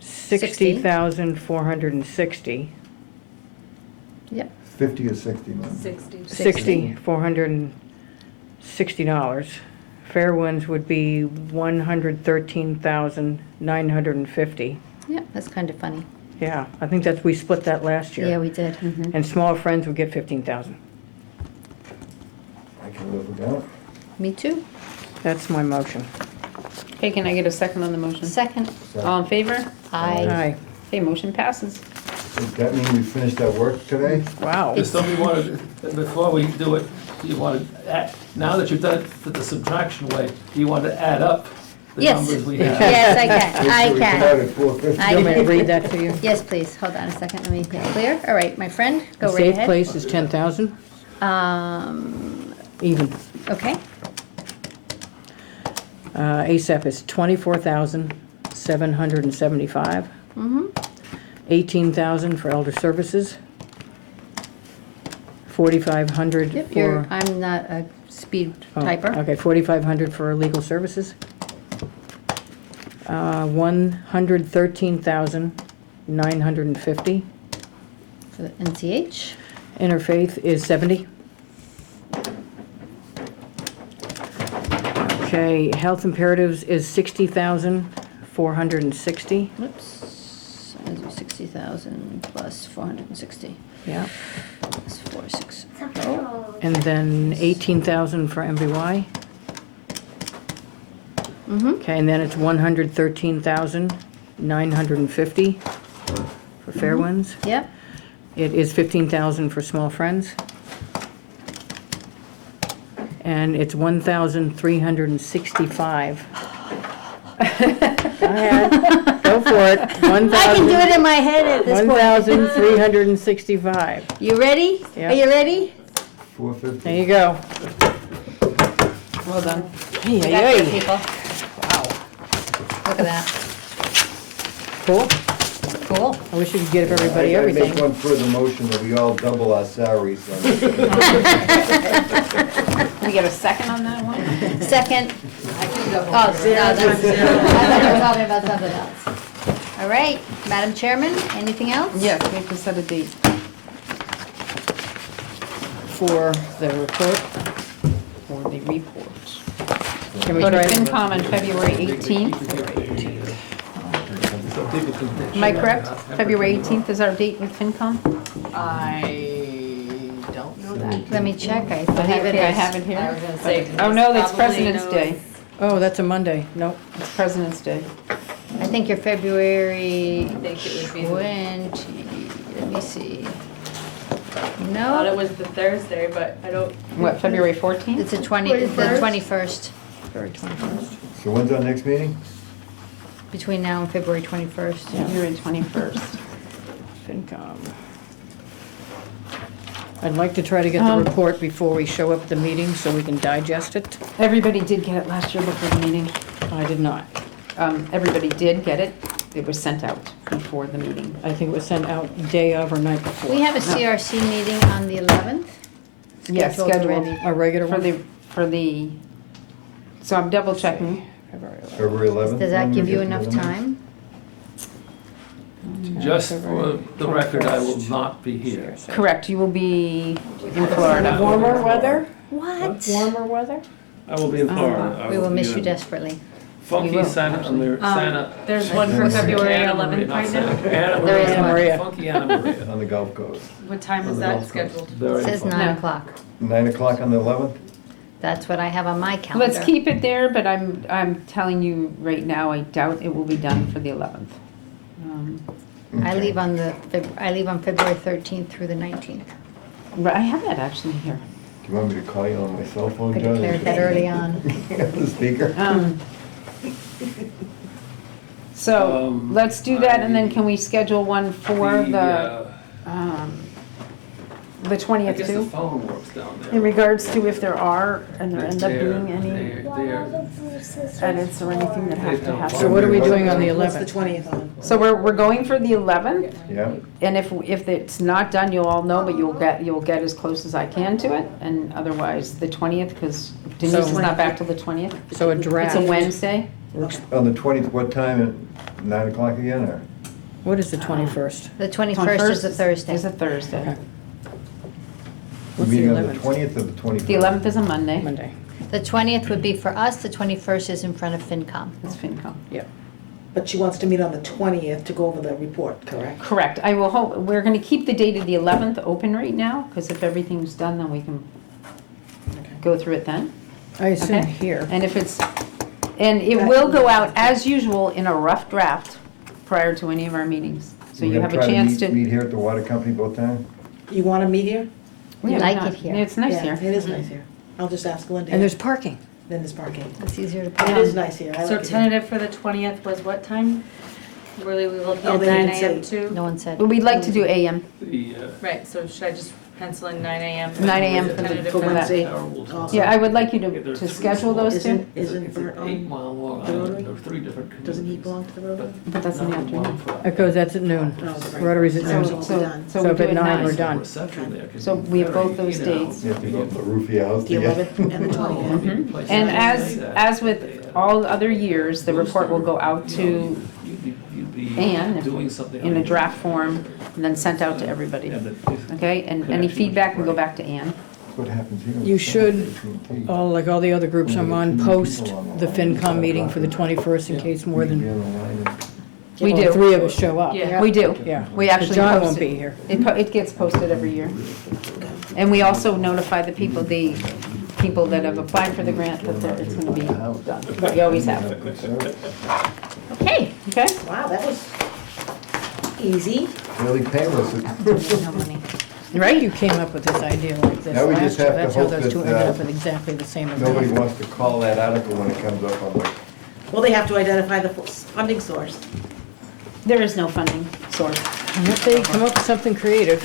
60,460. Yep, 50 or 60 now? 460 dollars. Fair ones would be 113,950. yep, that's kind of funny. Yeah, I think we split that last year. Yeah, we did. And smaller friends would get 15,000. I can live with that. Me too. That's my motion. Okay, can I get a second on the motion? Second, All in favor? I, Aye. Okay, motion passes. Does that mean we finished that work today? Wow. Does somebody want to, before we do it, do you want to add, now that you've done it the subtraction way, do you want to add up the Yes. numbers we have? yes, I So we come can. out at 450. I You want me to read that to you? Yes, please, hold on a second, let me get clear. All right, my friend, The go right safe ahead. place is 10,000, even. Okay, ASAP is 24,775. mm-hmm, 18,000 for elder services. 4,500 yep, for. I'm not a speed Oh, typer. Okay, 4,500 for legal services. 113,950. For the NCH, Interfaith is 70. Okay, health imperatives is 60,460. whoops, 60,000 plus 460, Yeah. plus 460. And then 18,000 for MBY. Mm-hmm, Okay, and then it's 113,950 for fair ones. yep, It is 15,000 for small friends. And it's 1,365. Go ahead, go for it. I can do it in my head at this point. 1,365. You ready? Yeah. Are you ready? 450. There you go. Well done. Hey, We hey, got this, hey. people. Wow. Look at that. Cool. Cool. I wish you could give everybody I everything. make one further motion that we all double our salaries. Can we get a second on that one? Second. Oh, no, I thought you were talking about something else. All right, Madam Chairman, anything else? Yes, we have to set a date. For the report. For the report. Can we go to try? FinCom on February 18th. Am I correct? February 18th is our date with FinCom? I don't know that. Let me check, I I believe have it it, I is. have it here. I was gonna say. Oh, no, that's probably President's knows- Day. Oh, that's a Monday. Nope. It's President's Day. I think you're February I think it would be the- 20, let me see. I thought No, it was the Thursday, but I don't. What, February 14th? it's the 21st, February 21st. So when's our next meeting? between now and February 21st. February 21st. FinCom. I'd like to try to get the report before we show up at the meeting so we can digest it. Everybody did get it last year before the meeting. I did not. Everybody did get it. It was sent out before the meeting. I think it was sent out day of or night before. We have a CRC meeting on the 11th. Yes, scheduled already. A regular for one? so I'm double checking. February 11th. February 11th? Does that when we give you get enough together? time? Just for the record, I will not be here. Correct, you will be in Florida. Warmer weather? What? Warmer weather? I will be in Florida. I We will be miss you in desperately. Funky will, Santa, Santa. There's one for February 11th right now. Anna There is Maria, one. Maria. Funky Anna Maria. On the Gulf Coast. What time is that scheduled? Very It says fun. 9 No. o'clock. 9 o'clock on the 11th? That's what I have on my calendar. Let's keep it there, but I'm telling you right now, I doubt it will be done for the 11th. I Okay. leave on February 13th through the 19th. I have that actually here. Do you want me to call you on my cell phone, I John? declared that early on. The speaker? So, let's do that, and then can we schedule one for the I 20th guess the too? phone works down there. In regards to if there are, and there end up being any They're- edits or anything that have to So happen. what are we doing on the What's the 11th? 20th on? So we're going for the 11th, Yeah? and if it's not done, you'll all know, but you'll get as close as I can to it, and otherwise the 20th, because Denise is not back till the 20th. So a It's draft. a Wednesday. On the 20th, what time? At 9 o'clock again, or? What is the 21st? The 21st is a Thursday. Is a Thursday. Okay. What's the Meeting on the 11th? 20th or the 21st? The 11th is a Monday. Monday. The 20th would be for us, the 21st is in front of FinCom. It's FinCom. Yep. But she wants to meet on the 20th to go over the report, correct? Correct. I will hope, we're gonna keep the date of the 11th open right now, because if everything's done, then we can go through it then. I assume Okay. here. And if it's, and it will go out as usual in a rough draft prior to any of our meetings. So We're you gonna have a try chance to. Meet here at the water company both times? You want to meet here? We Yeah, like why it not? here. It's nice Yeah, here. it is nice here. I'll just ask Linda. And there's parking. Then there's parking. It's easier to It put is on. nice here. I So like it here. tentative for the 20th was what time? Were we looking Oh, at they 9 didn't AM say. too? No one said. But we'd like to do AM, The, Right, so should I just pencil in 9 AM? 9 AM for Tentative the, For for that. Wednesday. terrible. Awesome. Yeah, I would like you Yeah, to there's three schedule those small- two, Isn't It's Bert an on 8-mile long the island. Rotary? There are 3 different Doesn't he communities. belong to the Rotary? but that's in the afternoon. Because that's at noon. No, it's right. Rotary's at So- noon. so- So So we if do at it 9 we're 9. done. Reception there can So be we have very, both those you know, dates. You have to go to the roof of your house The to get. 11th and the 20th. Mhm. And as with all other years, the report will go out to You'd be Ann doing something in a like draft form, and then sent out to everybody. Yeah, but Okay, and any feedback can go back to Ann. That's what happens here. You should, like all the other groups I'm on, post the FinCom meeting for the 21st in case more than We well, do. 3 of us show up. Yeah. We do. Yeah. We But actually John post won't it. be here. It gets posted every year. And we also notify the people that have applied for the grant that it's gonna be done. We always have. Okay. Okay? Wow, that was easy. Really painless. No money. Right, you came up with this idea like this Now we last just year. have to That's how hope those two that, ended uh, up with exactly the same Nobody amount. wants to call that article when it comes up on the, Well, they have to identify the funding source. There is no funding source. Unless they come up with something creative.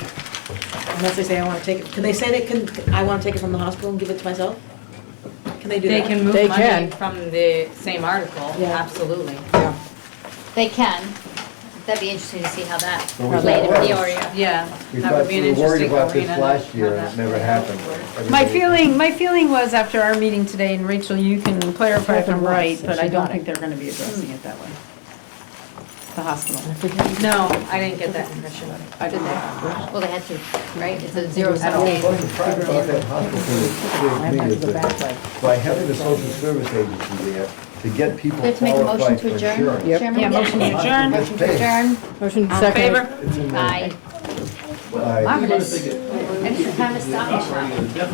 Unless they say, I want to take it, can they say I want to take it from the hospital and give it to myself? Can they do They that? can move They money can. from the same article, Yeah. absolutely. Yeah. They can. That'd be interesting to see how that Well, we related thought- with the Oreo. Yeah, we that thought, would be an we were worried interesting about this arena last to year have and it that never play happened. out. My feeling was after our meeting today, and Rachel, you can clarify if I'm right, but I don't think they're gonna be addressing it that way. the hospital. No, I didn't get that impression. I did that. Well, they had to, right? It's a zero sum Well, game. what's the problem about that hospital thing I is have to that go back like. by having a social service agency there, to get people We have to make a motion qualified to for adjourn, insurance. Yep. Chairman? Yeah, motion to adjourn. Motion to adjourn. Motion All in second. favor? It's in there. Aye. Aye. Marvelous. And it's the time to stop. Definitely